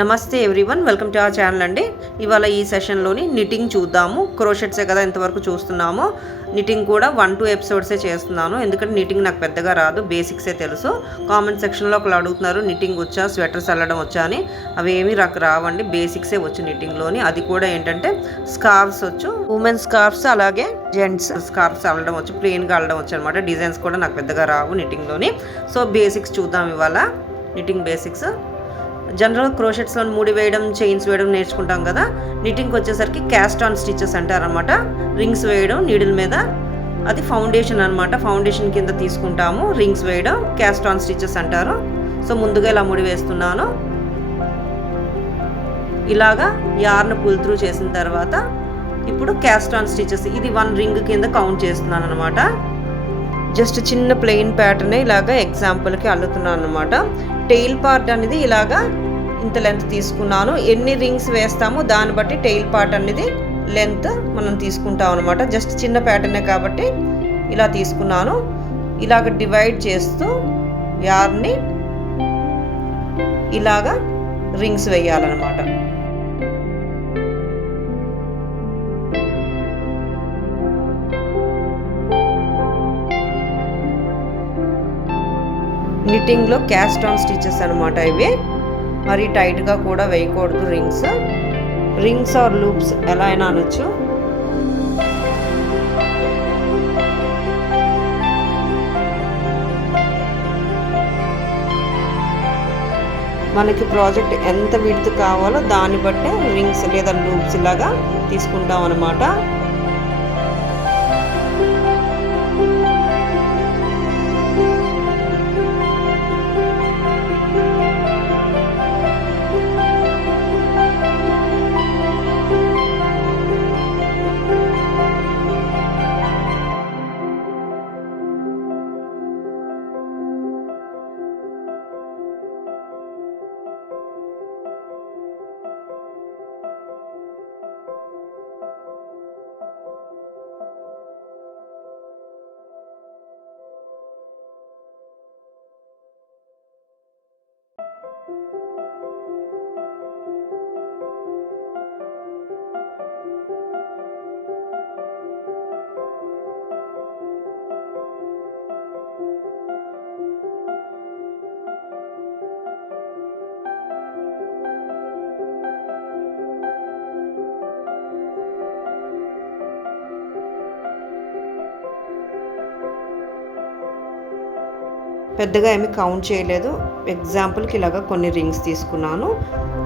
నమస్తే everyone, welcome to our channel అండి. ఇవాళ ఈ సెషన్లోని నిట్టింగ్ చూద్దాము. క్రోషెట్సే కదా ఇంతవరకు చూస్తున్నాము. నిట్టింగ్ కూడా 1-2 ఎపిసోడ్సే చేస్తున్నాను, ఎందుకంటే నిట్టింగ్ నాకు పెద్దగా రాదు, బేసిక్సే తెలుసు. కామెంట్ సెక్షన్లో ఒకళ్ళు అడుగుతున్నారు నిట్టింగ్ వచ్చా, స్వెటర్స్ అల్లడం వచ్చా అని. అవి ఏమీ నాకు రావండి, బేసిక్సే వచ్చు నిట్టింగ్లోని. అది కూడా ఏంటంటే స్కార్ఫ్స్ వచ్చు, ఉమెన్ స్కార్ఫ్స్, అలాగే జెంట్స్ స్కార్ఫ్స్ అల్లడం వచ్చు, ప్లెయిన్గా అల్లడం వచ్చు అనమాట. డిజైన్స్ కూడా నాకు పెద్దగా రావు నిట్టింగ్లోని. సో బేసిక్స్ చూద్దాం ఇవాళ, నిట్టింగ్ బేసిక్స్. జనరల్ క్రోషెట్స్లో ముడి వేయడం, చైన్స్ వేయడం నేర్చుకుంటాం కదా. నిట్టింగ్కి వచ్చేసరికి క్యాస్ట్ ఆన్ స్టిచెస్ అంటారనమాట. రింగ్స్ వేయడం నీడిల్ మీద, అది ఫౌండేషన్ అనమాట. ఫౌండేషన్ కింద తీసుకుంటాము. రింగ్స్ వేయడం క్యాస్ట్ ఆన్ స్టిచెస్ అంటారు. సో ముందుగా ఇలా ముడి వేస్తున్నాను. ఇలాగా యార్న్ పుల్ త్రూ చేసిన తర్వాత ఇప్పుడు క్యాస్ట్ ఆన్ స్టిచెస్, ఇది 1 రింగ్ కింద కౌంట్ చేస్తున్నాను అనమాట. జస్ట్ చిన్న ప్లెయిన్ ప్యాటర్నే ఇలాగా ఎగ్జాంపుల్కి అల్లుతున్నాను అనమాట. టెయిల్ పార్ట్ అనేది ఇలాగా ఇంత లెంత్ తీసుకున్నాను. ఎన్ని రింగ్స్ వేస్తామో దాన్ని బట్టి టెయిల్ పార్ట్ అనేది లెంత్ మనం తీసుకుంటాం అనమాట. జస్ట్ చిన్న ప్యాటర్నే కాబట్టి ఇలా తీసుకున్నాను. ఇలాగ డివైడ్ చేస్తూ యార్ని ఇలాగా రింగ్స్ వేయాలన్నమాట. నిట్టింగ్లో క్యాస్ట్ ఆన్ స్టిచెస్ అనమాట ఇవి. మరి టైట్గా కూడా వేయకూడదు రింగ్స్ ఆర్ లూప్స్ ఎలా అయినా అనొచ్చు. మనకి ప్రాజెక్ట్ ఎంత విడ్త్ కావాలో దాన్ని బట్టే రింగ్స్ లేదా లూప్స్ ఇలాగా తీసుకుంటాం అనమాట. పెద్దగా ఏమి కౌంట్ చేయలేదు, ఎగ్జాంపుల్కి ఇలాగా కొన్ని రింగ్స్ తీసుకున్నాను.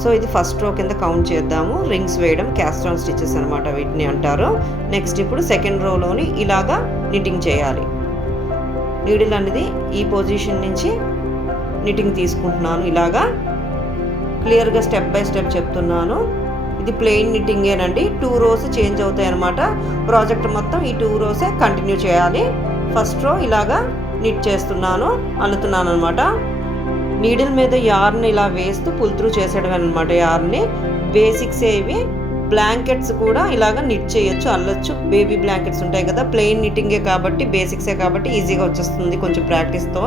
సో ఇది ఫస్ట్ రో కింద కౌంట్ చేద్దాము. రింగ్స్ వేయడం క్యాస్ట్ ఆన్ స్టిచెస్ అనమాట, వీటిని అంటారు. నెక్స్ట్ ఇప్పుడు సెకండ్ రోలోని ఇలాగా నిట్టింగ్ చేయాలి. నీడిల్ అనేది ఈ పొజిషన్ నుంచి నిట్టింగ్ తీసుకుంటున్నాను. ఇలాగా క్లియర్గా స్టెప్ బై స్టెప్ చెప్తున్నాను. ఇది ప్లెయిన్ నిట్టింగేనండి. 2 రోస్ చేంజ్ అవుతాయి అనమాట. ప్రాజెక్ట్ మొత్తం ఈ 2 రోసే కంటిన్యూ చేయాలి. ఫస్ట్ రో ఇలాగా నిట్ చేస్తున్నాను, అల్లుతున్నాను అనమాట. నీడిల్ మీద యార్న్ ఇలా వేస్తూ పుల్ త్రూ చేసేయడం అనమాట. యార్న్ని బేసిక్స్ ఇవి. బ్లాంకెట్స్ కూడా ఇలాగ నిట్ చేయొచ్చు, అల్లొచ్చు. బేబీ బ్లాంకెట్స్ ఉంటాయి కదా, ప్లెయిన్ నిట్టింగే కాబట్టి, బేసిక్సే కాబట్టి ఈజీగా వచ్చేస్తుంది కొంచెం ప్రాక్టీస్తో.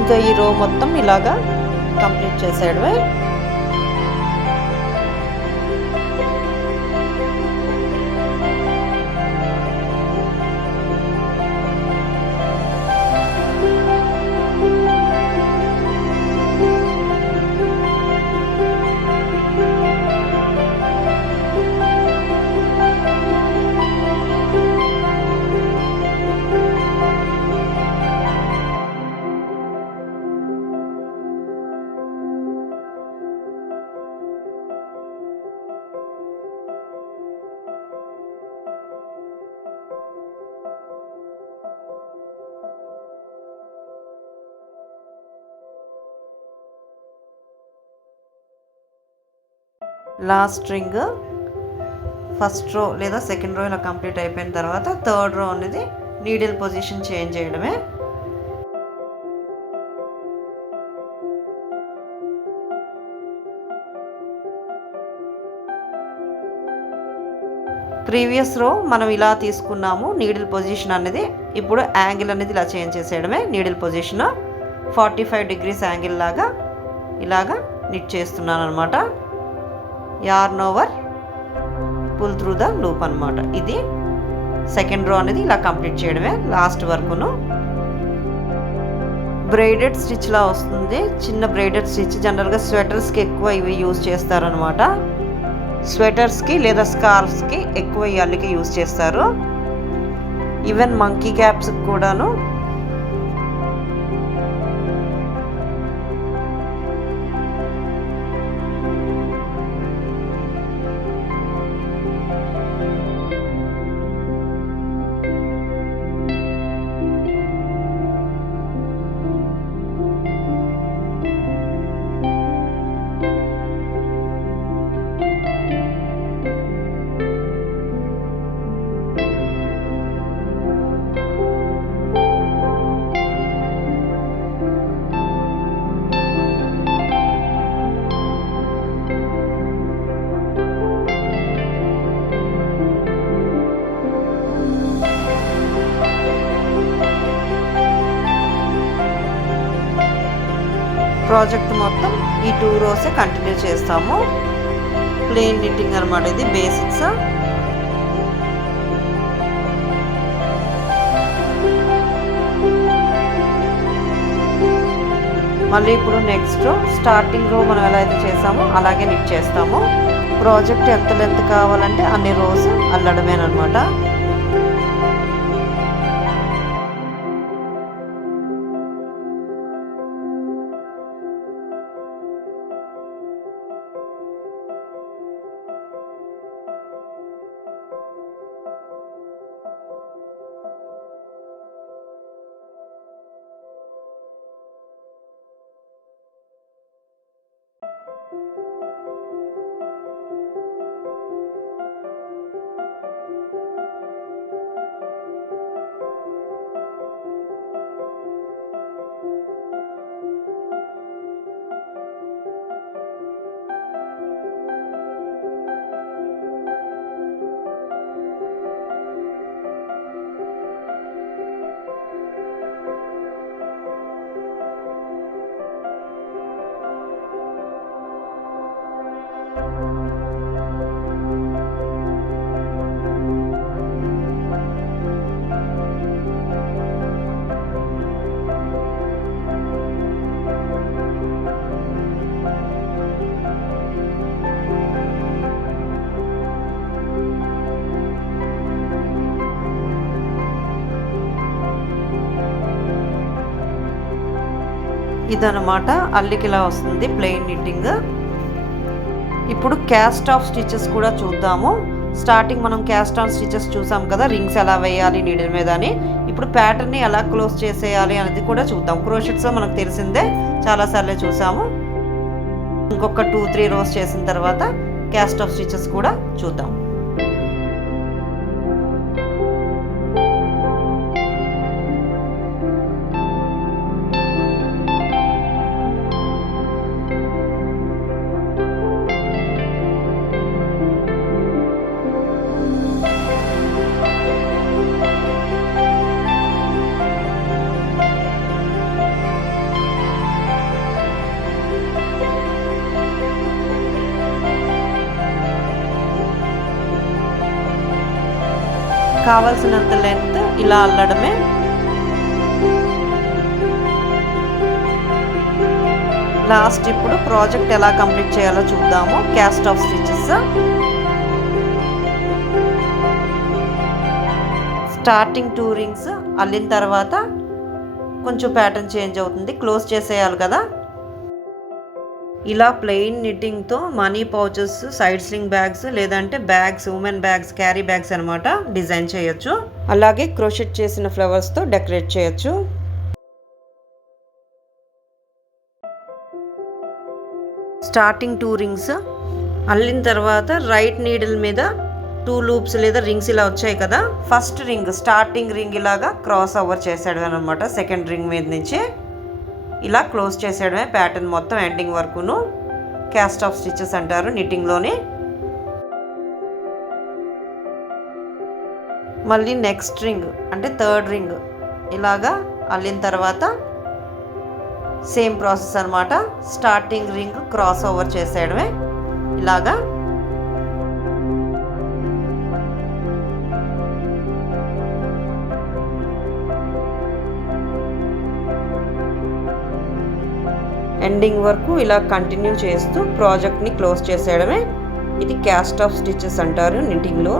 ఇంకా ఈ రో మొత్తం ఇలాగా కంప్లీట్ చేసేయడమే. లాస్ట్ రింగ్ ఫస్ట్ రో లేదా సెకండ్ రో ఇలా కంప్లీట్ అయిపోయిన తర్వాత థర్డ్ రో అనేది నీడిల్ పొజిషన్ చేంజ్ చేయడమే. ప్రీవియస్ రో మనం ఇలా తీసుకున్నాము నీడిల్ పొజిషన్ అనేది. ఇప్పుడు యాంగిల్ అనేది ఇలా చేంజ్ చేసేయడమే. నీడిల్ పొజిషన్ 45 degrees యాంగిల్ లాగా ఇలాగా నిట్ చేస్తున్నాను అనమాట. Yarn over pull through the loop అనమాట. ఇది సెకండ్ రో అనేది ఇలా కంప్లీట్ చేయడమే లాస్ట్ వరకును. బ్రైడెడ్ స్టిచ్లా వస్తుంది. చిన్న బ్రైడెడ్ స్టిచ్ జనరల్గా స్వెటర్స్కి ఎక్కువ ఇవి యూజ్ చేస్తారనమాట. స్వెటర్స్కి లేదా స్కార్ఫ్స్కి ఎక్కువ ఈ అల్లిక యూజ్ చేస్తారు. ఈవెన్ మంకీ క్యాప్స్కి కూడాను. ప్రాజెక్ట్ మొత్తం ఈ 2 rows కంటిన్యూ చేస్తాము. ప్లెయిన్ నిట్టింగ్ అనమాట. ఇది బేసిక్స్. మళ్ళీ ఇప్పుడు నెక్స్ట్ రో స్టార్టింగ్ రో మనం ఎలా అయితే చేసామో అలాగే నిట్ చేస్తాము. ప్రాజెక్ట్ ఎంత లెంత్ కావాలంటే అన్ని రోస్ అల్లడమేనమాట. ఇదనమాట అల్లికిలా వస్తుంది ప్లెయిన్ నిట్టింగ్. ఇప్పుడు క్యాస్ట్ ఆఫ్ స్టిచెస్ కూడా చూద్దాము. స్టార్టింగ్ మనం క్యాస్ట్ ఆన్ స్టిచెస్ చూసాం కదా, రింగ్స్ ఎలా వేయాలి నీడిల్ మీద అని. ఇప్పుడు ప్యాటర్న్ని ఎలా క్లోజ్ చేసేయాలి అనేది కూడా చూద్దాం. క్రోషెట్స్ మనకు తెలిసిందే, చాలాసార్లే చూసాము. ఇంకొక 2-3 rows చేసిన తర్వాత క్యాస్ట్ ఆఫ్ స్టిచెస్ కూడా చూద్దాం. కావాల్సినంత లెంత్ ఇలా అల్లడమే. లాస్ట్ ఇప్పుడు ప్రాజెక్ట్ ఎలా కంప్లీట్ చేయాలో చూద్దాము. Caste of stitches starting 2 rings అల్లిన తర్వాత కొంచెం ప్యాటర్న్ చేంజ్ అవుతుంది, క్లోజ్ చేసేయాలి కదా. ఇలా ప్లెయిన్ నిట్టింగ్తో money pouches, side sling bags లేదంటే bags, women bags, carry bags అనమాట డిజైన్ చేయొచ్చు. అలాగే క్రోషెట్ చేసిన ఫ్లవర్స్తో డెకరేట్ చేయొచ్చు. స్టార్టింగ్ 2 rings అల్లిన తర్వాత రైట్ నీడిల్ మీద 2 లూప్స్ లేదా రింగ్స్ ఇలా వచ్చాయి కదా, ఫస్ట్ రింగ్ స్టార్టింగ్ రింగ్ ఇలాగా క్రాస్ ఓవర్ చేసాడు అనమాట. సెకండ్ రింగ్ మీద నుంచి ఇలా క్లోజ్ చేసేయడమే ప్యాటర్న్ మొత్తం ఎండింగ్ వరకును. క్యాస్ట్ ఆఫ్ స్టిచెస్ అంటారు నిట్టింగ్లోని. మళ్ళీ నెక్స్ట్ రింగ్ అంటే థర్డ్ రింగ్ ఇలాగా అల్లిన తర్వాత సేమ్ ప్రాసెస్ అనమాట. స్టార్టింగ్ రింగ్ క్రాస్ ఓవర్ చేసేయడమే ఇలాగా. ఎండింగ్ వరకు ఇలా కంటిన్యూ చేస్తూ ప్రాజెక్ట్ని క్లోజ్ చేసేయడమే. ఇది క్యాస్ట్ ఆఫ్ స్టిచెస్ అంటారు నిట్టింగ్లో.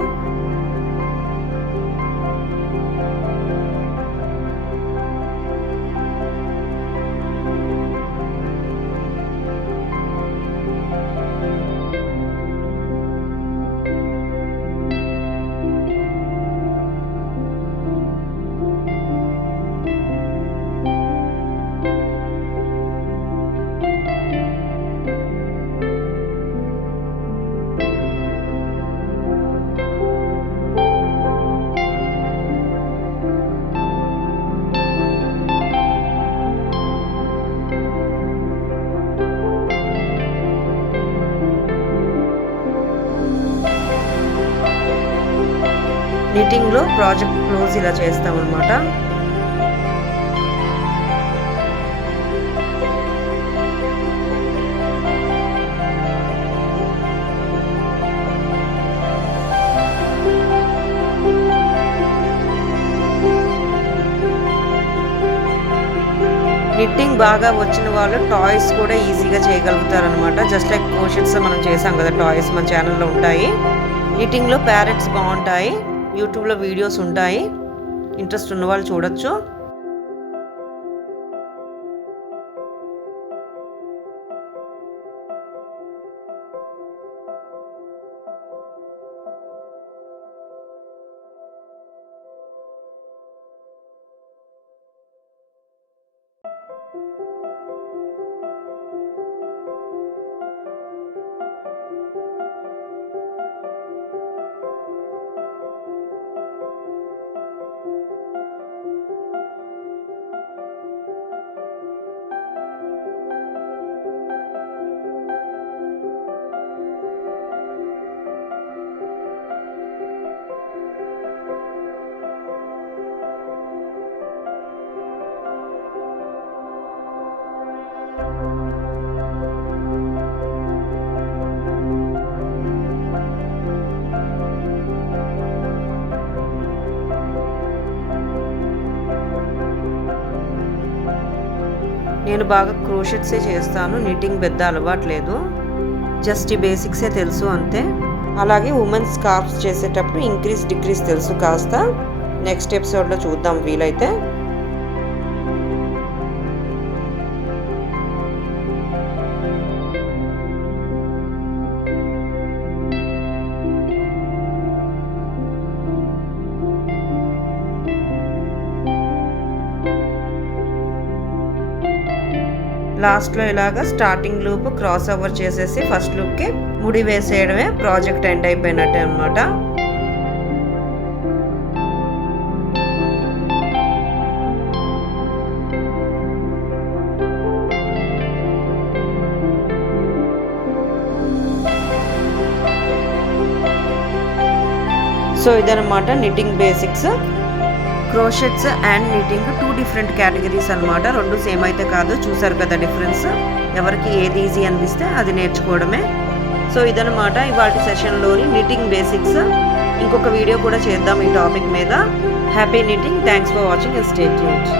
నిట్టింగ్లో ప్రాజెక్ట్ క్లోజ్ ఇలా చేస్తామన్నమాట. నిట్టింగ్ బాగా వచ్చిన వాళ్ళు టాయ్స్ కూడా ఈజీగా చేయగలుగుతారనమాట. జస్ట్ లైక్ క్రోషెట్స్ మనం చేసాం కదా, టాయ్స్ మన ఛానల్లో ఉంటాయి. నిట్టింగ్లో ప్యారెట్స్ బాగుంటాయి, యూట్యూబ్లో వీడియోస్ ఉంటాయి, ఇంట్రెస్ట్ ఉన్న వాళ్ళు చూడొచ్చు. నేను బాగా క్రోషెట్సే చేస్తాను, నిట్టింగ్ పెద్ద అలవాట్లేదు, జస్ట్ ఈ బేసిక్సే తెలుసు అంతే. అలాగే ఉమెన్స్ స్కార్ఫ్స్ చేసేటప్పుడు ఇంక్రీజ్ డిక్రీజ్ తెలుసు కాస్త. నెక్స్ట్ ఎపిసోడ్లో చూద్దాం వీలైతే. లాస్ట్లో ఇలాగా స్టార్టింగ్ లూప్ క్రాస్ ఓవర్ చేసేసి ఫస్ట్ లూప్కి ముడి వేసేయడమే ప్రాజెక్ట్ ఎండ్ అయిపోయినట్టే అనమాట. సో ఇదనమాట knitting basics. Crochets and knitting 2 different categories అనమాట. 2 సేమ్ అయితే కాదు, చూసారు కదా డిఫరెన్స్. ఎవరికి ఏది ఈజీ అనిపిస్తే అది నేర్చుకోవడమే. సో ఇదనమాట ఇవాల్టి సెషన్లోని నిట్టింగ్ బేసిక్స్. ఇంకొక వీడియో కూడా చేద్దాం ఈ టాపిక్ మీద. Happy knitting. Thanks for watching and stay tuned.